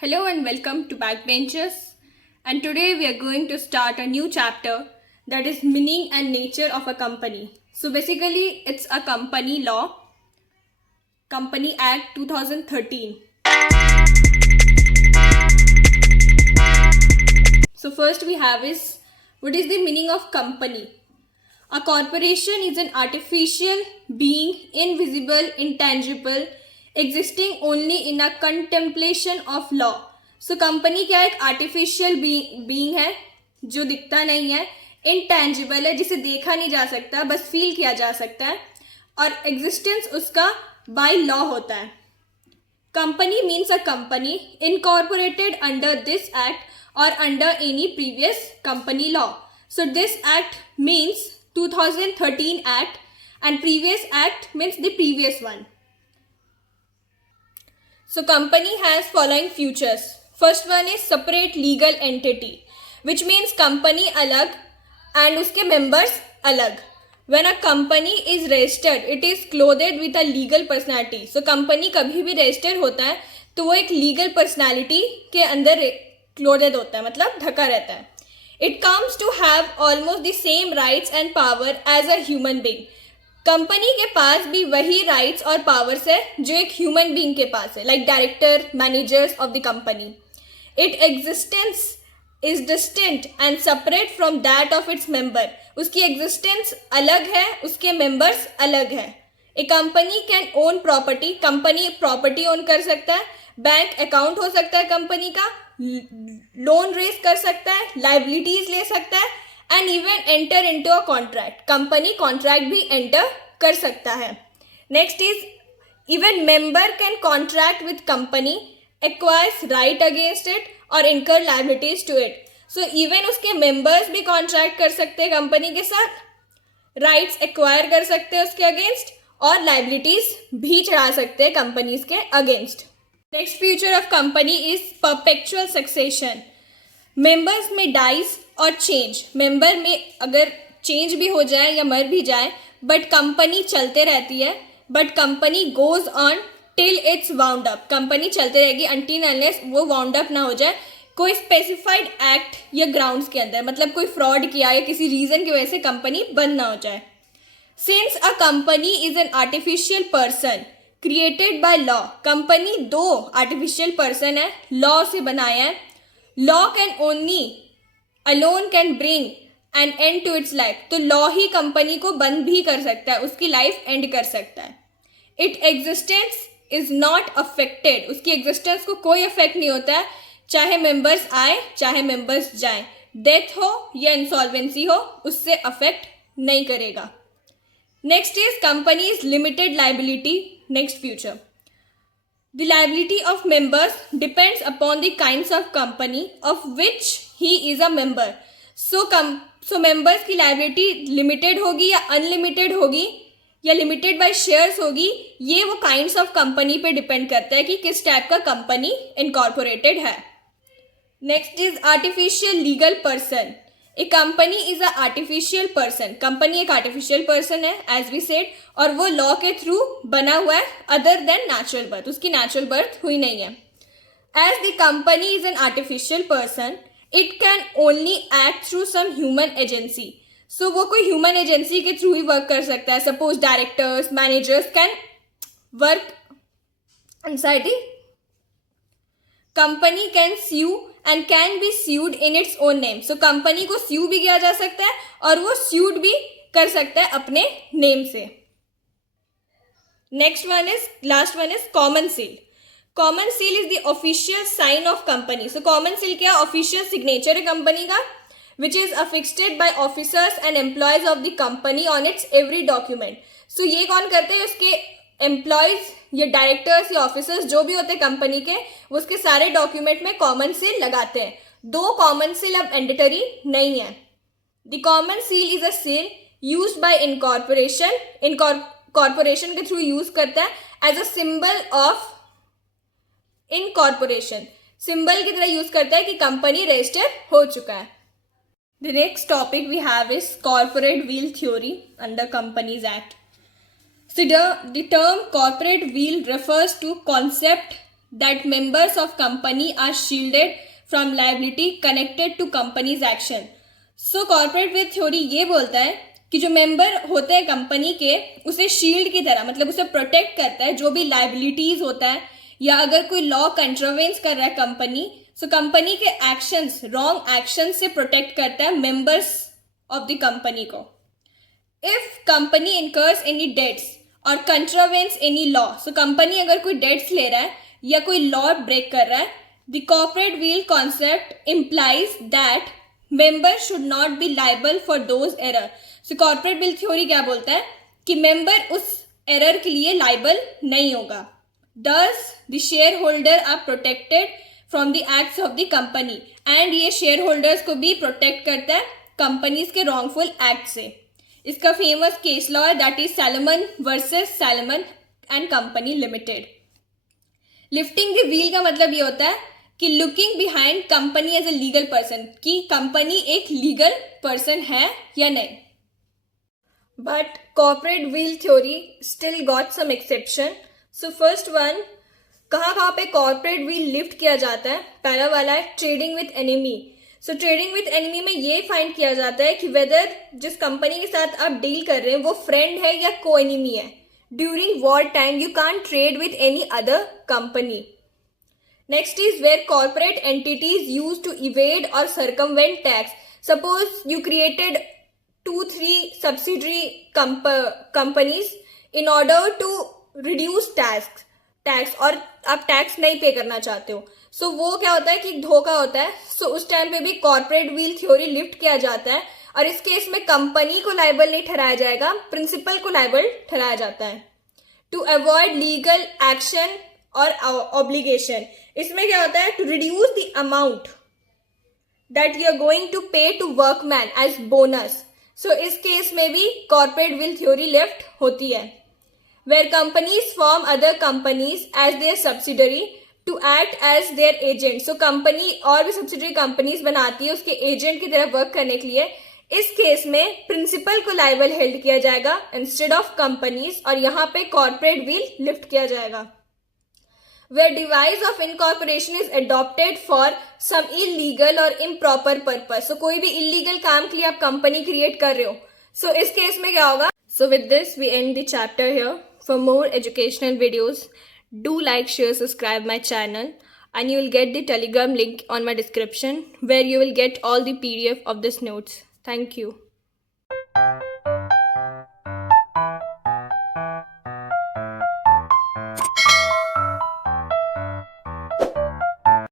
Hello and welcome to Backbenchers. And today we are going to start a new chapter that is meaning and nature of a company. So basically it's a company law, Company Act 2013. So first we have is what is the meaning of company? A corporation is an artificial being, invisible, intangible, existing only in a contemplation of law. So company क्या एक artificial being है जो दिखता नहीं है, intangible है जिसे देखा नहीं जा सकता, बस फील किया जा सकता है, और एग्जिस्टेंस उसका बाय लॉ होता है. Company means a company incorporated under this act और under any previous company law. So this act means 2013 act and previous act means the previous one. So company has following features. First one is separate legal entity, which means company alag and uske members alag. When a company is registered, it is clothed with a legal personality. So company कभी भी register होता है तो वो एक legal personality के अंदर clothed होता है, मतलब ढका रहता है. It comes to have almost the same rights and power as a human being. Company के पास भी वही राइट्स और पावर्स है जो एक ह्यूमन बीइंग के पास है, like director, managers of the company. It existence is distinct and separate from that of its member. उसकी एग्जिस्टेंस अलग है, उसके मेंबर्स अलग है. A company can own property. Company property own कर सकता है, बैंक अकाउंट हो सकता है कंपनी का, लोन रेज कर सकता है, लाइबिलिटीज ले सकता है, and even enter into a contract. Company contract भी एंटर कर सकता है. Next is even member can contract with company, acquires right against it और incur liabilities to it. So even उसके मेंबर्स भी कॉन्ट्रैक्ट कर सकते हैं कंपनी के साथ, राइट्स एक्वायर कर सकते हैं उसके अगेंस्ट और लाइबिलिटीज भी चढ़ा सकते हैं कंपनीज के against. Next feature of company is perpetual succession. Members में डाइज और चेंज. मेंबर में अगर चेंज भी हो जाए या मर भी जाए बट कंपनी चलते रहती है, but company goes on till it's wound up. Company चलते रहेगी अनटिल अनलेस वो वाउंड अप ना हो जाए कोई स्पेसिफाइड एक्ट या ग्राउंड्स के अंदर, मतलब कोई फ्रॉड किया या किसी रीजन की वजह से कंपनी बंद ना हो जाए. Since a company is an artificial person created by law. Company दो आर्टिफिशियल पर्सन है, लॉ से बनाया है. Law can only alone can bring an end to its life. तो लॉ ही कंपनी को बंद भी कर सकता है, उसकी लाइफ एंड कर सकता है. It existence is not affected. उसकी एग्जिस्टेंस को कोई अफेक्ट नहीं होता है, चाहे मेंबर्स आए चाहे मेंबर्स जाए, डेथ हो या इंसॉल्वेंसी हो उससे अफेक्ट नहीं करेगा. Next is company is limited liability. Next future, the liability of members depends upon the kinds of company of which he is a member. So members की liability limited होगी या unlimited होगी या limited by shares होगी, ये वो kinds of company पे depend करता है कि किस टाइप का company incorporated है. Next is artificial legal person. A company is a artificial person. Company एक आर्टिफिशियल पर्सन है एज वी सेड, और वो लॉ के थ्रू बना हुआ है अदर देन नेचुरल बर्थ. उसकी नेचुरल बर्थ हुई नहीं है. As the company is an artificial person it can only act through some human agency. So वो कोई ह्यूमन एजेंसी के थ्रू ही वर्क कर सकता है. Suppose directors, managers can work inside the company, can sue and can be sued in its own name. So company को sue भी किया जा सकता है और वो स्यूड भी कर सकता है अपने नेम से. Next one is, last one is common seal. Common seal is the official sign of company. So common seal क्या, ऑफिशियल सिग्नेचर है कंपनी का, which is affixed by officers and employees of the company on its every document. So ये कौन करते हैं, उसके employees या directors या ऑफिसर्स जो भी होते हैं कंपनी के, वो उसके सारे डॉक्यूमेंट में कॉमन सील लगाते हैं. दो कॉमन सील अब एंडेटरी नहीं है. The common seal is a seal used by incorporation. Corporation के थ्रू यूज करता है as a symbol of incorporation. Symbol की तरह यूज करता है कि कंपनी रजिस्टर हो चुका है. The next topic we have is corporate veil theory under companies act. So the term corporate wheel refers to concept that members of company are shielded from liability connected to company's action. So corporate will theory ये बोलता है कि जो member होते हैं company के उसे shield की तरह, मतलब उसे प्रोटेक्ट करता है जो भी लाइबिलिटीज होता है या अगर कोई लॉ कंट्रोवेंस कर रहा है कंपनी, सो कंपनी के एक्शंस, रॉन्ग एक्शंस से प्रोटेक्ट करता है मेंबर्स ऑफ द कंपनी को. If company incurs any debts और contravenes any law, so company अगर कोई डेट्स ले रहा है या कोई लॉ ब्रेक कर रहा है, the corporate will concept implies that member should not be liable for those error. So corporate bill theory क्या बोलता है कि मेंबर उस एरर के लिए लाइबल नहीं होगा. Thus the shareholder are protected from the acts of the company, and ये शेयर होल्डर्स को भी प्रोटेक्ट करता है कंपनीज के रॉन्गफुल एक्ट से. इसका फेमस केस लॉ है that is Salomon versus Salomon and company limited. Lifting the veil का मतलब ये होता है कि looking behind company as a legal person, कि कंपनी एक लीगल पर्सन है या नहीं. But corporate veil theory still got some exception. So first one, कहाँ पे कॉर्पोरेट व्हील लिफ्ट किया जाता है. पहला वाला है trading with enemy. So trading with enemy में ये फाइंड किया जाता है कि वेदर जिस कंपनी के साथ आप डील कर रहे हैं वो फ्रेंड है या को एनिमी है. During war time you can't trade with any other company. Next is where corporate entities use to evade or circumvent tax. Suppose you created 2-3 subsidiary companies in order to reduce tax और आप tax नहीं पे करना चाहते हो. सो वो क्या होता है कि धोखा होता है. सो उस टाइम पे भी कॉर्पोरेट व्हील थ्योरी लिफ्ट किया जाता है और इस केस में कंपनी को लाइबल नहीं ठहराया जाएगा, प्रिंसिपल को लाइबल ठहराया जाता है. टू अवॉइड लीगल एक्शन और ऑब्लिगेशन, इसमें क्या होता है to reduce the amount that you are going to pay to workman as bonus. So इस केस में भी कॉर्पोरेट विल थ्योरी लेफ्ट होती है. Where companies form other companies as their subsidiary to act as their agent. So company और भी subsidiary companies बनाती है उसके एजेंट की तरह वर्क करने के लिए. इस केस में प्रिंसिपल को लाइबल हेल्ड किया जाएगा इंस्टेड ऑफ कंपनीज और यहाँ पे कॉर्पोरेट विल लिफ्ट किया जाएगा. Where device of incorporation is adopted for some illegal or improper purpose. So कोई भी illegal काम के लिए आप कंपनी क्रिएट कर रहे हो. So इस केस में क्या होगा? So with this we end the chapter here. For more educational videos, do like, share, subscribe my channel, and you will get the Telegram link on my description where you will get all the PDF of this notes. Thank you.